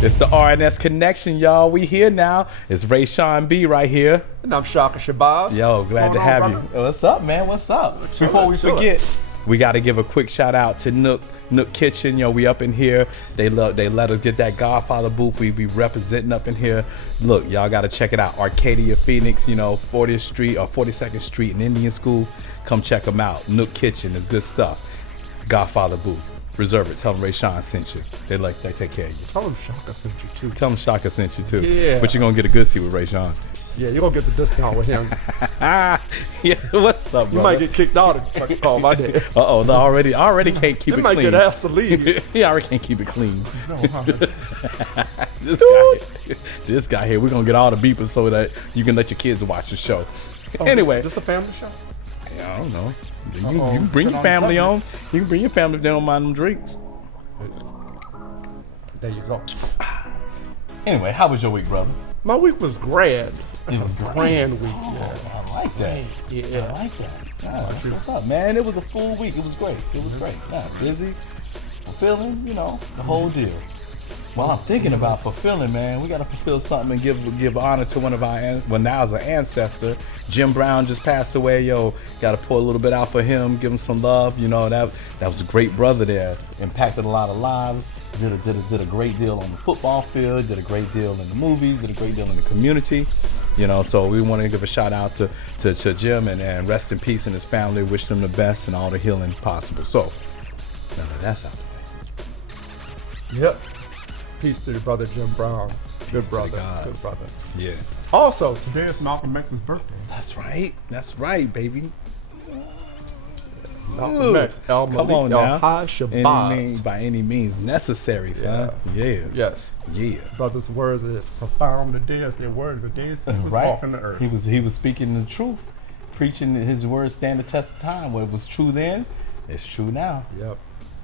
It's the RNS Connection, y'all. We here now. It's Rayshon B right here. And I'm Shaka Shabazz. Yo, glad to have you. What's up, man? What's up? Before we forget, we got to give a quick shout out to Nook Kitchen. Yo, we up in here. They let us get that Godfather booth. We be representing up in here. Look, y'all got to check it out. Arcadia, Phoenix, 40th Street or 42nd Street in Indian School. Come check them out. Nook Kitchen is good stuff. Godfather booth. Reserve it. Tell them Rayshon sent you. They take care of you. Tell them Shaka sent you too. Tell them Shaka sent you too. Yeah. But you're going to get a good seat with Rayshon. Yeah, you're going to get the discount with him. Yeah, what's up, bro? You might get kicked out if you call my day. Uh-oh, no, already can't keep it clean. You might get asked to leave. He already can't keep it clean. This guy here, we're going to get all the beepers so that you can let your kids watch the show. Anyway. Just a family show? Yeah, I don't know. You can bring your family on. You can bring your family if they don't mind them drinks. There you go. Anyway, how was your week, brother? My week was grand. It was grand week. Oh, I like that. Yeah. I like that. Yeah, what's up, man? It was a full week. It was great. Yeah, busy, fulfilling, the whole deal. Well, I'm thinking about fulfilling, man. We got to fulfill something and give honor to one of our, now as an ancestor. Jim Brown just passed away. Yo, got to pour a little bit out for him, give him some love. That was a great brother there. Impacted a lot of lives. Did a great deal on the football field. Did a great deal in the movies. Did a great deal in the community. So we want to give a shout out to Jim and rest in peace and his family. Wish them the best and all the healing possible. So, now that that's out the way. Yep. Peace to your brother Jim Brown. Good brother. Yeah. Also, today is Malcolm X's birthday. That's right, baby. Malcolm X, El Come on now. Shabazz. By any means necessary, son. Yeah. Yes. Yeah. Brother's words are as profound today as their word of the days that he was walking the earth. He was speaking the truth, preaching his words stand the test of time. What was true then, it's true now. Yep.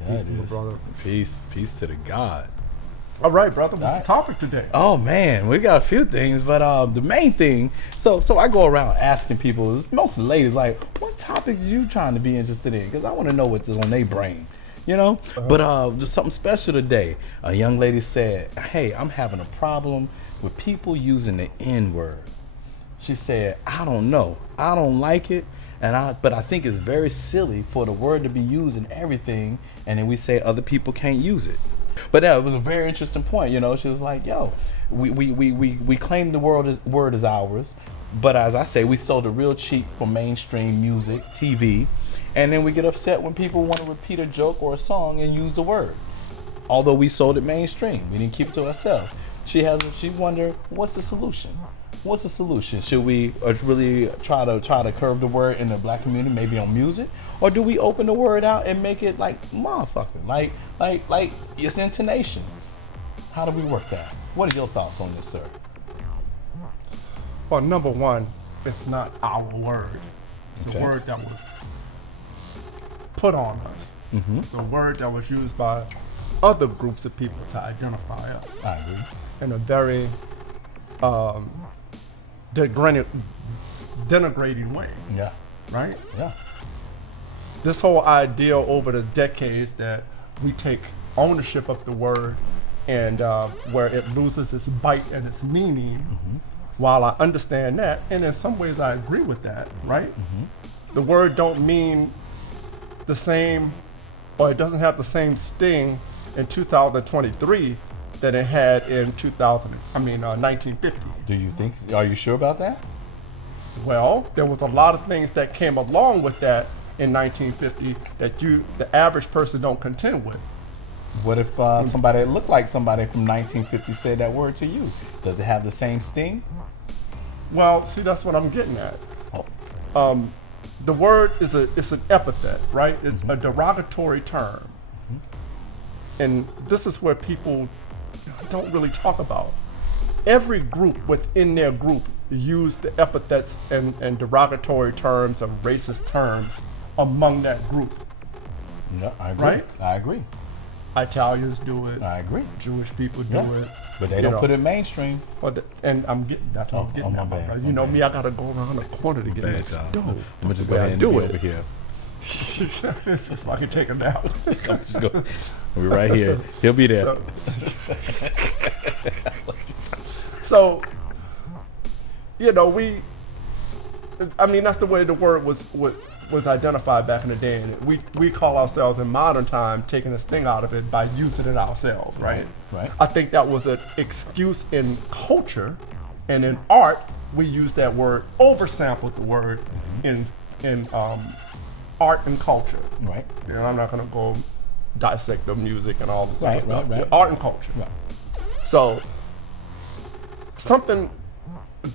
Yeah, peace to my brother. Peace to the God. All right, brother. What's the topic today? Oh man, we got a few things, but the main thing. So I go around asking people, mostly ladies, like, what topics you trying to be interested in? Because I want to know what's on their brain, But there's something special today. A young lady said, "Hey, I'm having a problem with people using the N-word." She said, "I don't know, I don't like it, but I think it's very silly for the word to be used in everything, and then we say other people can't use it." But yeah, it was a very interesting point. She was like, "Yo, we claim the word is ours, but as I say, we sold it real cheap for mainstream music, TV, and then we get upset when people want to repeat a joke or a song and use the word. Although we sold it mainstream, we didn't keep it to ourselves." She wondered, what's the solution? What's the solution? Should we really try to curb the word in the black community, maybe on music, or do we open the word out and make it like motherfucker, like its intonation? How do we work that? What are your thoughts on this, sir? Well, number one, it's not our word. It's a word that was put on us. Mm-hmm. It's a word that was used by other groups of people to identify us. I agree. In a very denigrating way. Yeah. Right? Yeah. This whole idea over the decades that we take ownership of the word and where it loses its bite and its meaning, while I understand that, and in some ways I agree with that, right? The word don't mean the same, or it doesn't have the same sting in 2023 that it had in 1950. Do you think? Are you sure about that? Well, there was a lot of things that came along with that in 1950 that the average person don't contend with. What if somebody that looked like somebody from 1950 said that word to you? Does it have the same sting? Well, see, that's what I'm getting at. Oh. The word it's an epithet, right? It's a derogatory term. And this is where people don't really talk about. Every group within their group use the epithets and derogatory terms and racist terms among that group. No, I agree. Right? I agree. Italians do it. I agree. Jewish people do it. But they don't put it mainstream. And that's what I'm getting at. Bad. You know me, I gotta go around the corner to get next door. I'm gonna just go ahead and do it over here. If I can take him down. Just go. We're right here. He'll be there. So, you know, that's the way the word was identified back in the day, and we call ourselves in modern time taking a sting out of it by using it ourselves, right? Right. I think that was an excuse in culture, and in art, we use that word, oversampled the word in art and culture. Right. You know, I'm not gonna go dissect the music and all this other stuff. Right. Art and culture. Right. So something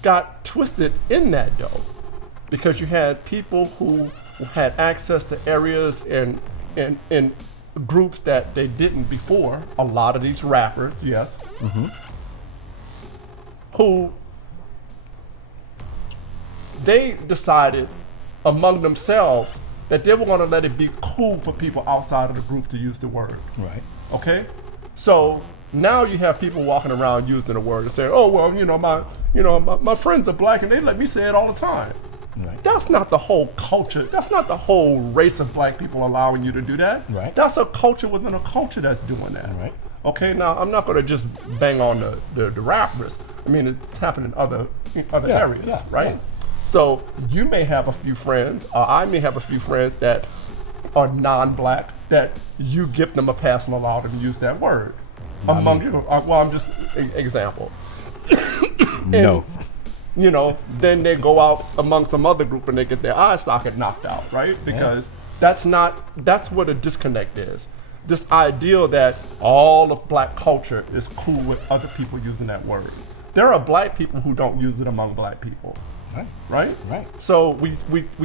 got twisted in that though, because you had people who had access to areas and groups that they didn't before. A lot of these rappers, yes, who they decided among themselves that they were going to let it be cool for people outside of the group to use the word. Right. Okay? So now you have people walking around using the word and saying, oh, well, my friends are black and they let me say it all the time. Right. That's not the whole culture. That's not the whole race of black people allowing you to do that. Right. That's a culture within a culture that's doing that. Right. Okay, now I'm not going to just bang on the rappers. I mean, it's happening in other areas, right? Yeah. So you may have a few friends, or I may have a few friends that are non-black that you give them a pass and allow them to use that word. Among you, well, I'm just example. No. You know, then they go out among some other group and they get their eye socket knocked out, right? Because that's what a disconnect is. This idea that all of black culture is cool with other people using that word. There are black people who don't use it among black people. Right? Right. So we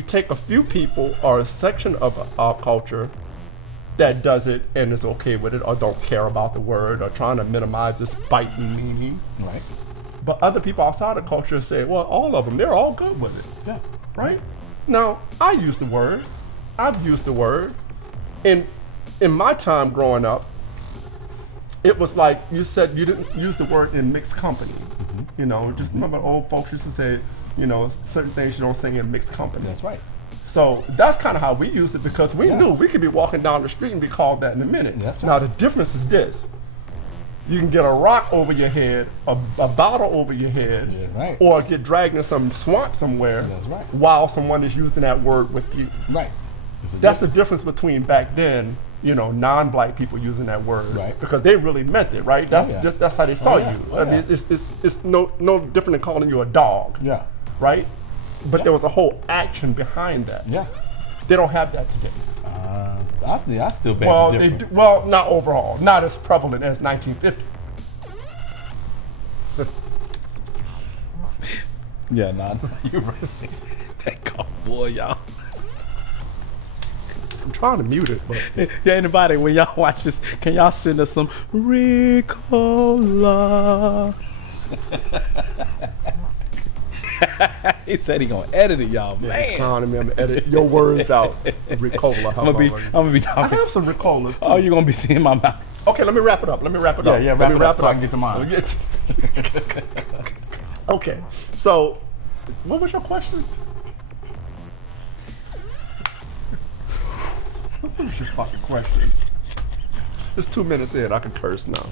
take a few people or a section of our culture that does it and is okay with it or don't care about the word or trying to minimize this biting meaning. Right. But other people outside the culture say, well, all of them, they're all good with it. Yeah. Right? Now, I use the word. I've used the word. In my time growing up, it was like you said you didn't use the word in mixed company. You know, just remember old folks used to say, you know, certain things you don't say in mixed company. That's right. So that's kind of how we used it because we knew we could be walking down the street and be called that in a minute. That's right. Now the difference is this. You can get a rock over your head, a bottle over your head, or get dragged in some swamp somewhere while someone is using that word with you. Right. That's the difference between back then, you know, non-black people using that word, because they really meant it, right? That's how they saw you. I mean, it's no different than calling you a dog. Yeah. Right? But there was a whole action behind that. Yeah. They don't have that today. I still bet. Well, they do, well, not overall, not as prevalent as 1950. Yeah, nah, you're right. That cowboy, y'all. I'm trying to mute it, but yeah, anybody, when y'all watch this, can y'all send us some Ricola? He said he gonna edit it, y'all. Man, I'm gonna edit your words out. Ricola. I'm gonna be talking. I have some Ricolas too. Oh, you're gonna be seeing my mouth. Okay, let me wrap it up. Yeah, wrap it up so I can get to mine. Okay, so what was your question? What was your fucking question? It's 2 minutes in. I can curse now.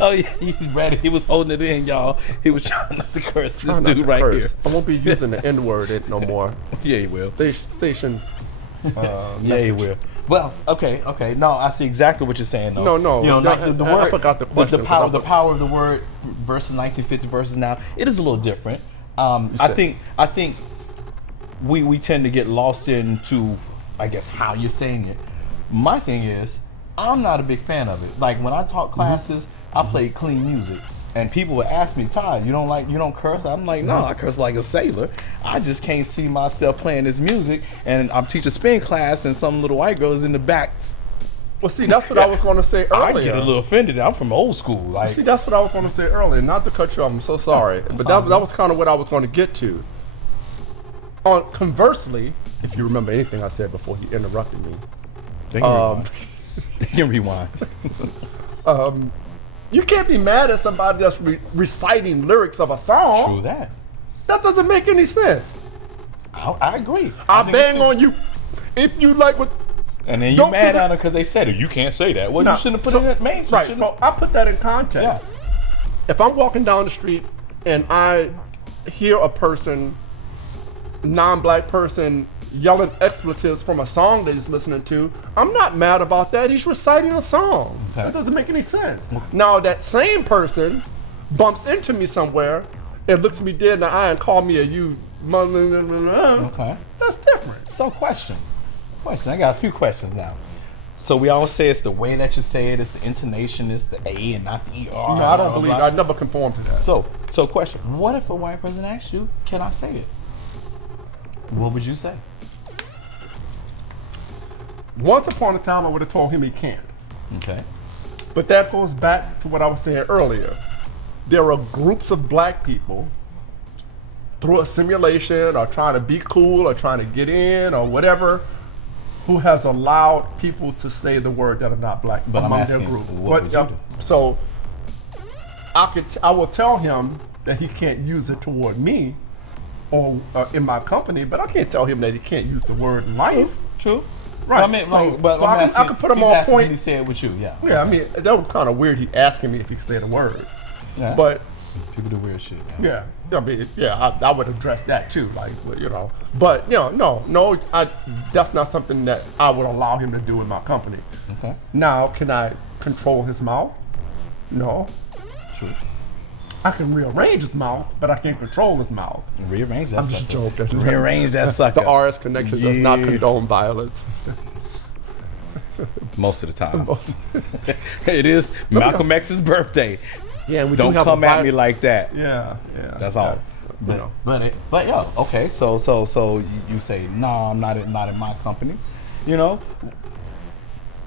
Oh yeah, he's ready. He was holding it in, y'all. He was trying not to curse. This dude right here. I won't be using the N word no more. Yeah, he will. Station. Yeah, he will. Well, okay. No, I see exactly what you're saying, though. No. You know, like the word. I forgot the question. The power of the word versus 1950 versus now. It is a little different. I think we tend to get lost into, I guess, how you're saying it. My thing is, I'm not a big fan of it. Like when I taught classes, I played clean music. And people would ask me, Todd, you don't curse? I'm like, no, I curse like a sailor. I just can't see myself playing this music. And I'm teaching spin class and some little white girl is in the back. Well, see, that's what I was going to say earlier. I get a little offended. I'm from old school. Like, see, that's what I was going to say earlier. Not to cut you off, I'm so sorry. But that was kind of what I was going to get to. Conversely, if you remember anything I said before you interrupted me. They can rewind. You can't be mad at somebody that's reciting lyrics of a song. True that. That doesn't make any sense. I agree. I bang on you if you like what. And then you mad at them because they said it. You can't say that. Well, you shouldn't have put it in that main. Right. So I put that in context. if I'm walking down the street and I hear a person, non-black person, yelling expletives from a song that he's listening to, I'm not mad about that. He's reciting a song. Okay. That doesn't make any sense. Now that same person bumps into me somewhere and looks me dead in the eye and call me a you. Okay. That's different. So question. I got a few questions now. So we always say it's the way that you say it, it's the intonation, it's the A and not the ER. No, I don't believe. I never conform to that. So question. What if a white person asked you, can I say it? What would you say? Once upon a time, I would have told him he can't. Okay. But that goes back to what I was saying earlier. There are groups of black people through a simulation or trying to be cool or trying to get in or whatever who has allowed people to say the word that are not black But among I'm their asking, group. what would you do? So I will tell him that he can't use it toward me or in my company, but I can't tell him that he can't use the word life. True. Right. I mean, I can put him on point. Can he say it with you? Yeah. Yeah, I mean, that was kind of weird. He asking me if he could say the word. Yeah. But people do weird shit. Man. yeah, I mean, I would address that too, like, you know. But no, that's not something that I would allow him to do in my company. Okay. Now, can I control his mouth? No. True. I can rearrange his mouth, but I can't control his mouth. Rearrange that I'm sucker. just joking. Rearrange that sucker. The RS connection does not condone violence. Most of the time. It is Malcolm X's birthday. Yeah, we don't come at me like that. Yeah. That's all. But yeah, okay. So you say no, I'm not in my company. You know,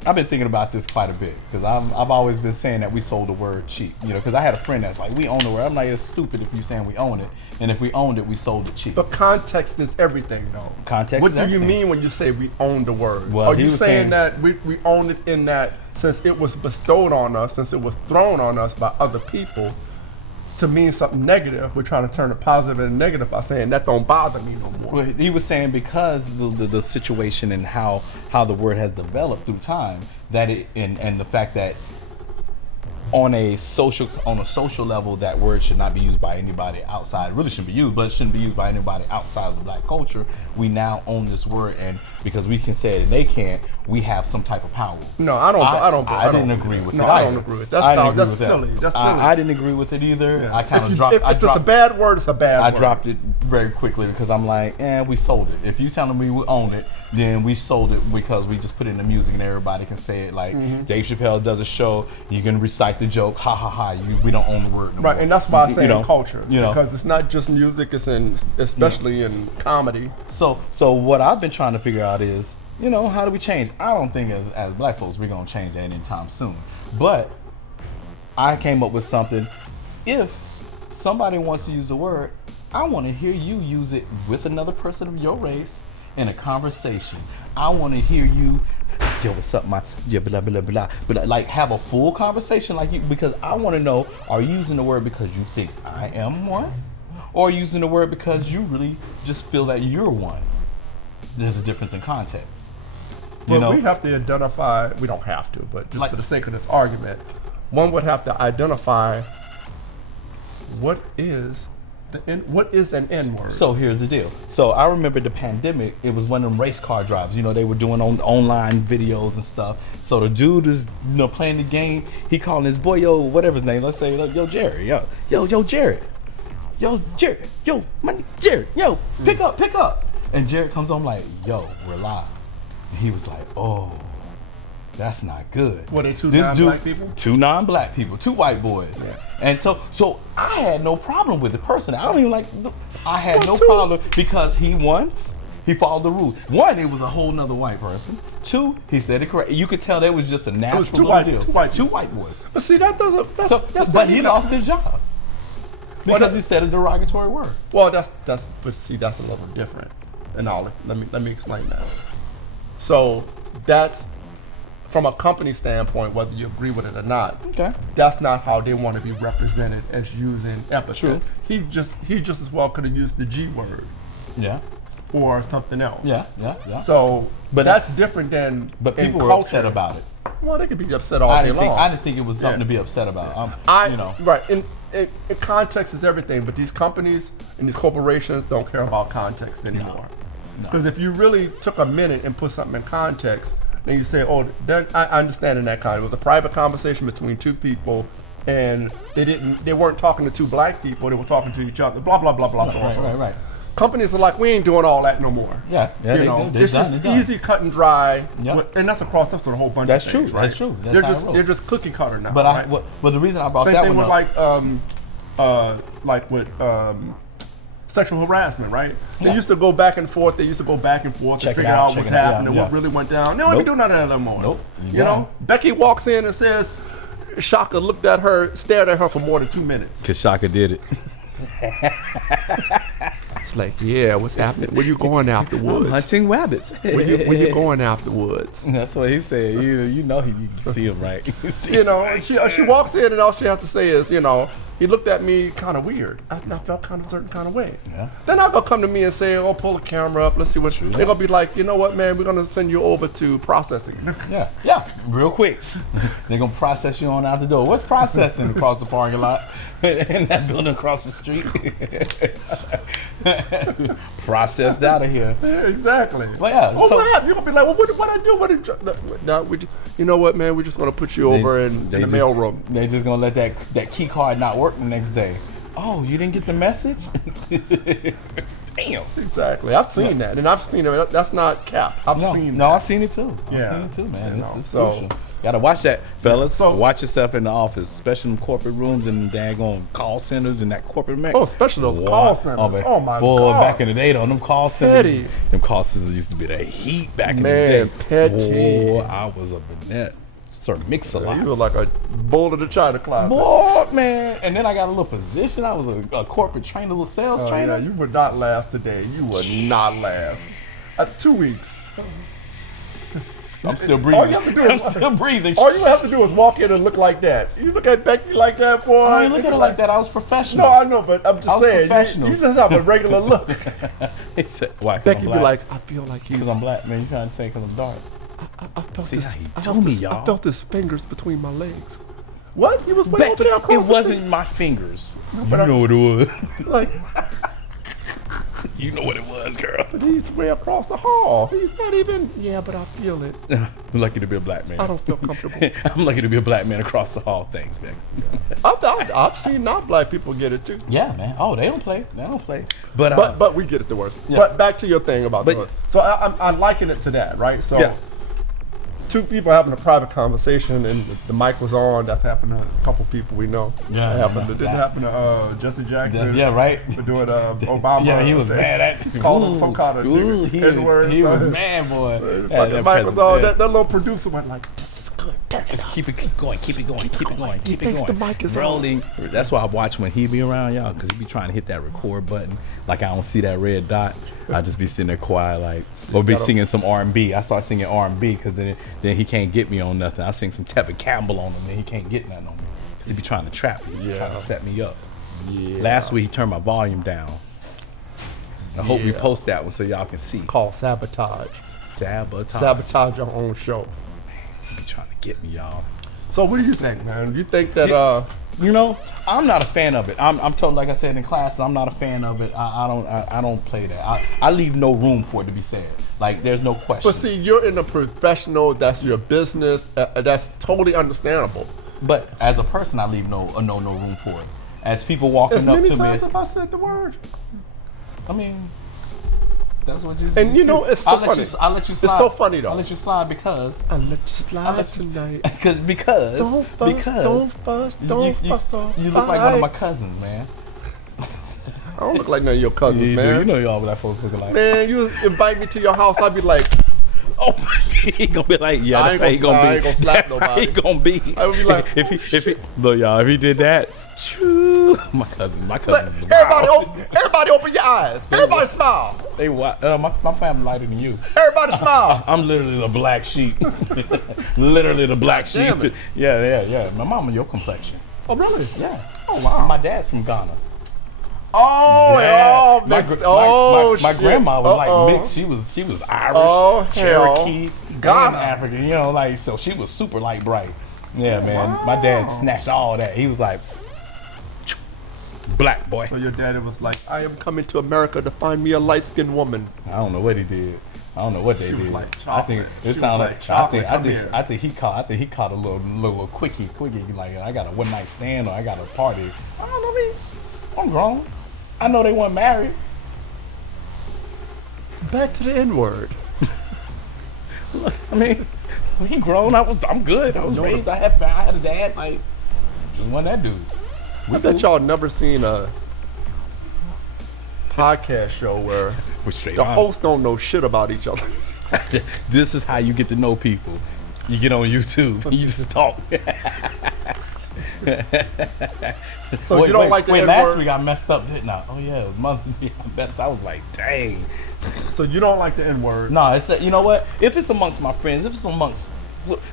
I've been thinking about this quite a bit because I've always been saying that we sold the word cheap. You know, because I had a friend that's like, we own the word. I'm like, it's stupid if you're saying we own it, and if we owned it, we sold it cheap. But context is everything, though. Context. What is do everything. you mean when you say we own the word? Well, are you saying that we own it in that since it was bestowed on us, since it was thrown on us by other people, to mean something negative, we're trying to turn it positive and negative by saying that don't bother me no more. Well, he was saying because the situation and how the word has developed through time, that it and the fact that on a social level, that word should not be used by anybody outside. It really shouldn't be used, but it shouldn't be used by anybody outside of the black culture. We now own this word, and because we can say it and they can't, we have some type of power. No, I didn't agree with it. I don't agree with it. That's silly. That's silly. I didn't agree with it either. Yeah. I kind of dropped. If it's a bad word, it's a bad word. I dropped it very quickly because I'm like, we sold it. If you telling me we own it, then we sold it because we just put it in the music and everybody can say it. Like Dave Chappelle does a show, you can recite the joke, ha ha ha. We don't own the word no more. Right, and that's why I say in culture, know, because it's not just music; it's especially in comedy. So what I've been trying to figure out is, how do we change? I don't think as black folks we're gonna change that anytime soon. But I came up with something. If somebody wants to use the word, I want to hear you use it with another person of your race in a conversation. I want to hear you, yo, what's up, my, yeah, blah, blah, blah, blah, like have a full conversation like you, because I want to know, are you using the word because you think I am one? Or are you using the word because you really just feel that you're one? There's a difference in context. Well, we have to identify, we don't have to, but just for the sake of this argument, one would have to identify what is an N-word? So here's the deal. So I remember the pandemic, it was one of them race car drives. They were doing online videos and stuff. So the dude is, playing the game. He calling his boy, yo, whatever his name. Let's say, yo, Jerry, yo, Jared. Yo, Jared, yo, my Jared, yo, pick up. And Jared comes on like, yo, we're live. And he was like, oh, that's not good. What are two non-black people? Two non-black people, two white boys. Yeah. And so I had no problem with it personally. I had no problem because he followed the rules. One, it was a whole nother white person. Two, he said it correct. You could tell that was just a natural deal. Two white boys. But see, that doesn't. But he lost his job because he said a derogatory word. Well, that's a little different. And let me explain that. So that's from a company standpoint, whether you agree with it or not. Okay. That's not how they want to be represented as using epithet. True. He just as well could have used the G word. Yeah. Or something else. Yeah. So, but that's different than. But people were upset about it. Well, they could be upset all day long. I didn't think it was something to be upset about. Right. context is everything, but these companies and these corporations don't care about context anymore. Because if you really took a minute and put something in context, then you say, oh, I understand in that context. It was a private conversation between two people, and they weren't talking to two black people, they were talking to each other, blah, blah, blah, blah, so on. Right. Companies are like, we ain't doing all that no more. Yeah, you know, it's just easy, cut and dry, Yep. and that's across a whole bunch That's of things, true. right? That's true. That's They're just cookie cutter now. But right? but the reason I brought Same that thing one with up, like with sexual harassment, right? They used to go back and forth. They used to go back and forth to figure out what's happened and what really went down. They don't even do none of that anymore. Nope. You know, Becky walks in and says, Shaka looked at her, stared at her for more than 2 minutes. Because Shaka did it. It's like, yeah, what's happening? Where you going afterwards? I'm hunting rabbits. Where you going afterwards? That's what he said. You know you can see him, right? You know, she walks in and all she has to say is, you know, he looked at me kind of weird. I felt kind of a certain kind of way. Yeah. They're not gonna come to me and say, oh, pull the camera up, let's see what you. They're gonna be like, you know what, man, we're gonna send you over to processing. Yeah, real quick. They're gonna process you on out the door. What's processing across the parking lot? In that building across the street. Processed out of here. Yeah, exactly. Well, yeah. Oh, what happened? You're gonna be like, well, what I do? No, you know what, man? We're just gonna put you over in the mailroom. They're just gonna let that key card not work the next day. Oh, you didn't get the message? Damn. Exactly. I've seen that, and I've seen it. That's not cap. I've seen that. I've seen it too. I've seen it too, man. It's crucial. Gotta watch that, fellas. So watch yourself in the office, especially in corporate rooms and daggone call centers and that corporate mech. Oh, especially those call centers. Oh my boy, God. back in the day, though, them call centers. Them call centers used to be that heat back in the day. Petty. Boy, I was up in that. Sir Mix-a-Lot. You were like a bull in the China closet. Boy, man. And then I got a little position. I was a corporate trainer, a little sales trainer. Yeah, you would not last today. You would not last. 2 weeks. I'm still breathing. All you have to do is, I'm still breathing. All you have to do is walk in and look like that. You look at Becky like that, boy. I ain't look at her like that. I was professional. No, I know, but I'm just saying. Professional. You just have a regular look. He said, why? Becky be like, I feel like he's. Because I'm black, man. You trying to say because I'm dark. I felt his fingers between my legs. What? He was way over there across It wasn't my fingers. No, you know what it was. Like, you know what it was, girl. But he's way across the hall. He's not even. Yeah, but I feel it. I'm lucky to be a black man. I don't feel comfortable. I'm lucky to be a black man across the hall. Thanks, Becky. I've seen non-black people get it too. Yeah, man. Oh, they don't play. They don't play. But we get it the worst. Yeah. But back to your thing about the. So I liken it to that, right? So. Yeah. Two people having a private conversation and the mic was on. That happened to a couple people we know. Yeah, it didn't happen to Jesse Jackson. Yeah, right. For doing Obama. Yeah, he was mad at called him some kind of N-word. He was mad, boy. The mic was on. That little producer went like, "This is good. Keep it going. Keep it going. He thinks the mic is rolling." That's why I watch when he be around y'all, because he be trying to hit that record button. Like I don't see that red dot. I just be sitting there quiet, like, or be singing some R&B. I start singing R&B because then he can't get me on nothing. I sing some Tevin Campbell on him, then he can't get nothing on me because he be trying to trap me, trying to set me up. Yeah. Last week he turned my volume down. I hope we post that one so y'all can see. Called sabotage. Sabotage your own show. He be trying to get me, y'all. So what do you think, man? You think that you know, I'm not a fan of it. I'm told, like I said in class, I'm not a fan of it. I don't play that. I leave no room for it to be said. Like there's no question. But see, you're in a professional. That's your business. That's totally understandable. But as a person, I leave no room for it. As people walking up to me, as many times have I said the word. I mean, that's what you. And you know, it's so funny. I'll let you slide. It's so funny though. I'll let you slide because. I'll let you slide tonight. Because. Don't fuss. You look like one of my cousins, man. I don't look like none of your cousins, man. You know y'all black folks looking like. Man, you invite me to your house, I'd be like. Oh, he gonna be like, yeah, that's how he gonna be. I ain't gonna slap that's nobody. How he gonna be. I would be like, if he look, y'all, if he did that, my cousin is everybody open your eyes. Everybody smile. They my family lighter than you. Everybody smile. I'm literally the black sheep. Literally the black sheep. Yeah. My mama your complexion. Oh really? Yeah. Oh wow. My dad's from Ghana. My grandma was like mixed. She was Irish, Cherokee, Ghana, African. You know, like so she was super light bright. Yeah, man. My dad snatched all that. He was like, Black boy. So your daddy was like, I am coming to America to find me a light-skinned woman. I don't know what he did. I don't know what they She was did. like I think chocolate. it She sounded was like like chocolate, come here. I think he caught a little quickie. Like I got a one night stand or I got a party. I don't know me. I'm grown. I know they weren't married. Back to the N-word. Look, I mean, he grown. I'm good. I was raised. I had a dad. Like, just wasn't that dude. I bet y'all never seen a podcast show where the hosts don't know shit about each other. This is how you get to know people. You get on YouTube and you just talk. So you don't like the Wait, N-word? last week I messed up, didn't I? Oh yeah, it was Mother's Day. I messed. I was like, dang. So you don't like the N-word? No, it's you know what? If it's amongst my friends, if it's amongst,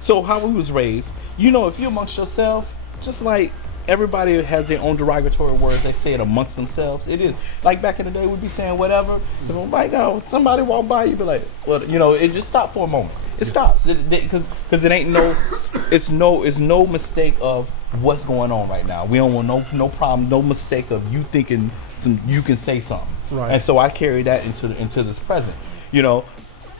so how we was raised, you know, if you're amongst yourself, just like everybody has their own derogatory words, they say it amongst themselves. It is like back in the day, we'd be saying whatever. If like, oh, somebody walk by, you'd be like, well, you know, it just stopped for a moment. It stops because it ain't it's no mistake of what's going on right now. We don't want no problem, no mistake of you thinking you can say something. Right. And so I carry that into this present. You know,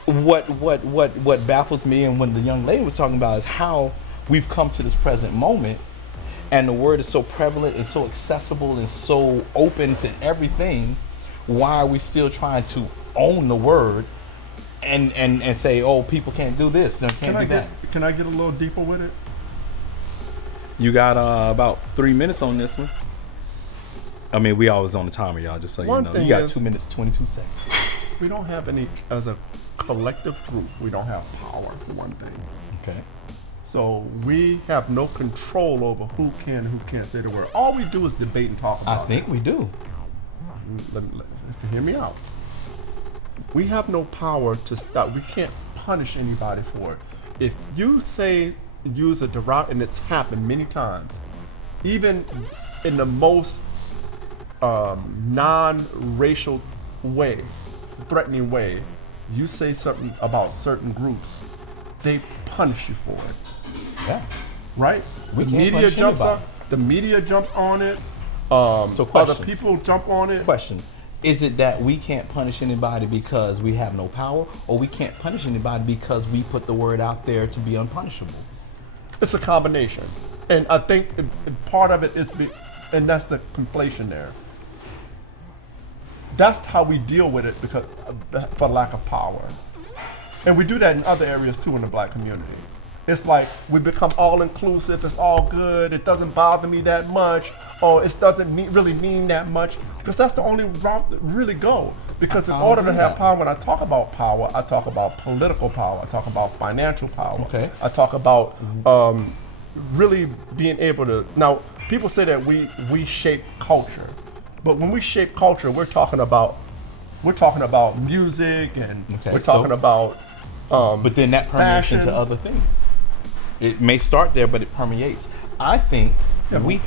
what baffles me and when the young lady was talking about is how we've come to this present moment, and the word is so prevalent and so accessible and so open to everything. Why are we still trying to own the word and say, oh, people can't do this and can't do that? Can I get a little deeper with it? You got about 3 minutes on this one. I mean, we always on the timer, y'all, just so you know. You got 2 minutes, 22 seconds. We don't have any, as a collective group, we don't have power, for one thing. Okay. So we have no control over who can and who can't say the word. All we do is debate and talk about it. I think we do. Hear me out. We have no power to stop. We can't punish anybody for it. If you use a derogatory, and it's happened many times, even in the most non-racial way, threatening way, you say something about certain groups, they punish you for it. Yeah. Right? We The can't media punish jumps anybody. on. The media jumps on it. So Other question. people jump on it. Question. Is it that we can't punish anybody because we have no power, or we can't punish anybody because we put the word out there to be unpunishable? It's a combination, and I think part of it is, and that's the conflation there. That's how we deal with it because for lack of power, and we do that in other areas too in the black community. It's like we become all inclusive. It's all good. It doesn't bother me that much, or it doesn't really mean that much, because that's the only route that really go. Because in order to have power, when I talk about power, I talk about political power. I talk about financial power. Okay. I talk about really being able to. Now, people say that we shape culture, but when we shape culture, we're talking about music, and we're talking about. But then that permeates fashion. into other things. It may start there, but it permeates. I think if we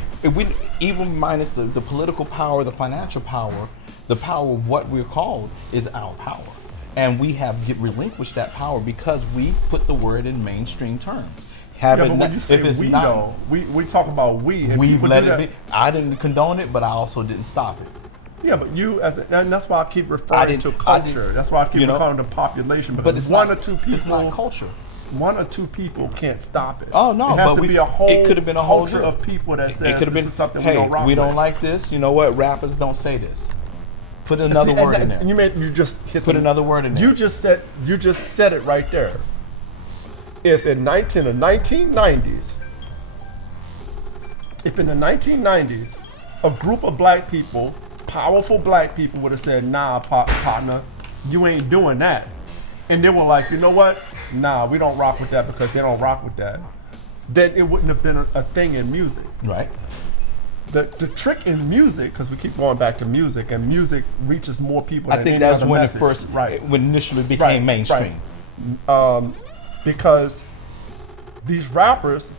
even minus the political power, the financial power, the power of what we're called is our power. And we have relinquished that power because we put the word in mainstream terms. But when you say we, though, we talk about we, and we've people let do it that. be. I didn't condone it, but I also didn't stop it. Yeah, but you and that's why I keep referring to culture. That's why I keep referring to population, because But it's one not, or two people. It's not culture. One or two people can't stop it. Oh no, it has but to be a whole it could have been a whole culture group of people that says it could have this been is something hey, we don't rock we don't with. like this. You know what? Rappers don't say this. Put another word in there. You just Put another word in there. You just said it right there. If in the 1990s, if in the 1990s, a group of black people, powerful black people, would have said, "Nah, partner, you ain't doing that," and they were like, "You know what? Nah, we don't rock with that because they don't rock with that," then it wouldn't have been a thing in music. Right. The trick in music, because we keep going back to music, and music reaches more people than I think any that's other when message. it first, right. when initially became mainstream. Right. Because these rappers,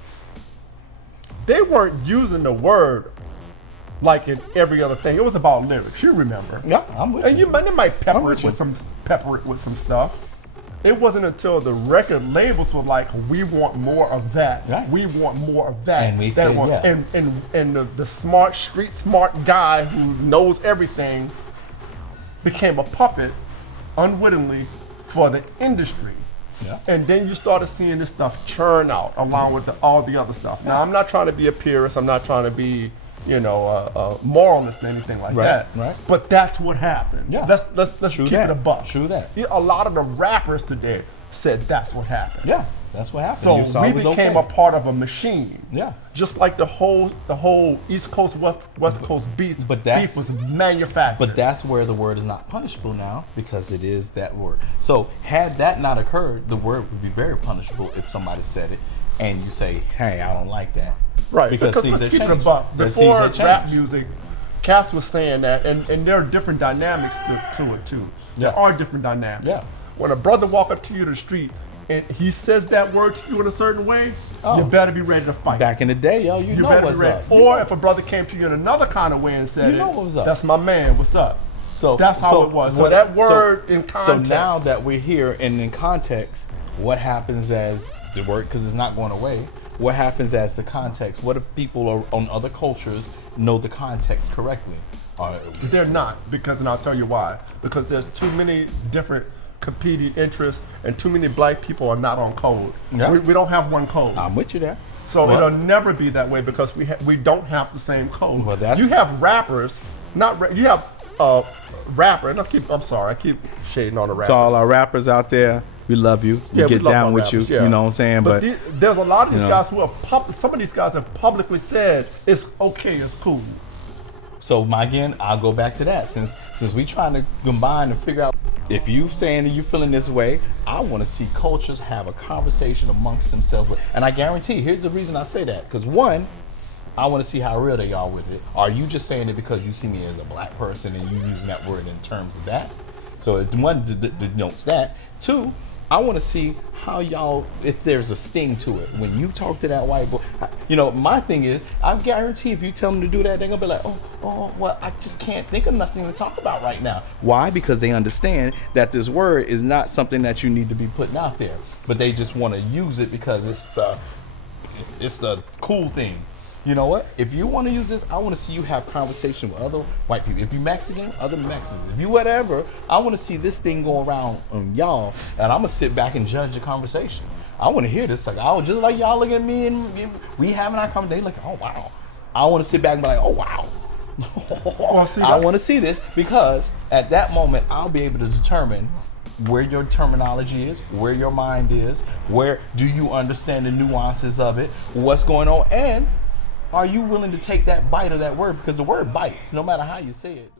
they weren't using the word like in every other thing. It was about lyrics. You remember? Yeah, I'm with And you. they might I'm pepper with it you. with some stuff. It wasn't until the record labels were like, we want more of that. Right. We want more of that. And we said, yeah. And the smart, street smart guy who knows everything became a puppet unwittingly for the industry. Yeah. And then you started seeing this stuff churn out along with all the other stuff. Now, I'm not trying to be a purist. I'm not trying to be, a moralist or anything like that. Right. But that's what happened. Yeah. Let's keep it a buck. True that. A lot of the rappers today said that's what happened. Yeah, that's what happened. So You saw we it was became okay. a part of a machine. Yeah. Just like the whole East Coast West Coast beef was manufactured. But that's where the word is not punishable now, because it is that word. So had that not occurred, the word would be very punishable if somebody said it and you say, hey, I don't like that. Right, Because things let's have keep it a changed. buck. Because Before things have rap changed. music, Cass was saying that, and there are different dynamics to it too. There Yeah. are different dynamics. Yeah. When a brother walk up to you in the street and he says that word to you in a certain way, Oh. you better be ready to fight. Back in the day, yo, you know better what's be ready. up. Or if a brother came to you in another kind of way and said, You know what was up. that's my man, what's up? So That's how it was. So that word in context. So now that we're here and in context, what happens as the word, because it's not going away, what happens as the context? What if people on other cultures know the context correctly? They're not, and I'll tell you why. Because there's too many different competing interests and too many black people are not on code. Yeah. We don't have one code. I'm with you there. So Well, it'll never be that way because we don't have the same code. Well, that's- you have rappers, you have rapper, and I'm sorry, I keep shading on the rappers. to all our rappers out there, we love you. We Yeah, we get love down our with rappers, you. yeah. You know what I'm saying? But there's a lot of these you know. guys who are some of these guys have publicly said it's okay, it's cool. so again, I'll go back to that. Since we trying to combine and figure out if you saying that you feeling this way, I want to see cultures have a conversation amongst themselves. And I guarantee, here's the reason I say that. Because one, I want to see how real they are with it. Are you just saying it because you see me as a black person and you using that word in terms of that? So one denotes that. Two, I want to see how y'all, if there's a sting to it. When you talk to that white boy, my thing is, I guarantee if you tell them to do that, they're going to be like, well, I just can't think of nothing to talk about right now. Why? Because they understand that this word is not something that you need to be putting out there. But they just want to use it because it's the cool thing. You know what? If you want to use this, I want to see you have conversation with other white people. If you Mexican, other Mexicans. If you whatever, I want to see this thing go around on y'all, and I'm gonna sit back and judge the conversation. I want to hear this. Like, just like y'all look at me and we having our conversation. Like, oh wow. I want to sit back and be like, oh wow. Well, see, I want to see this because at that moment I'll be able to determine where your terminology is, where your mind is, where do you understand the nuances of it, what's going on, and are you willing to take that bite of that word? Because the word bites, no matter how you say it.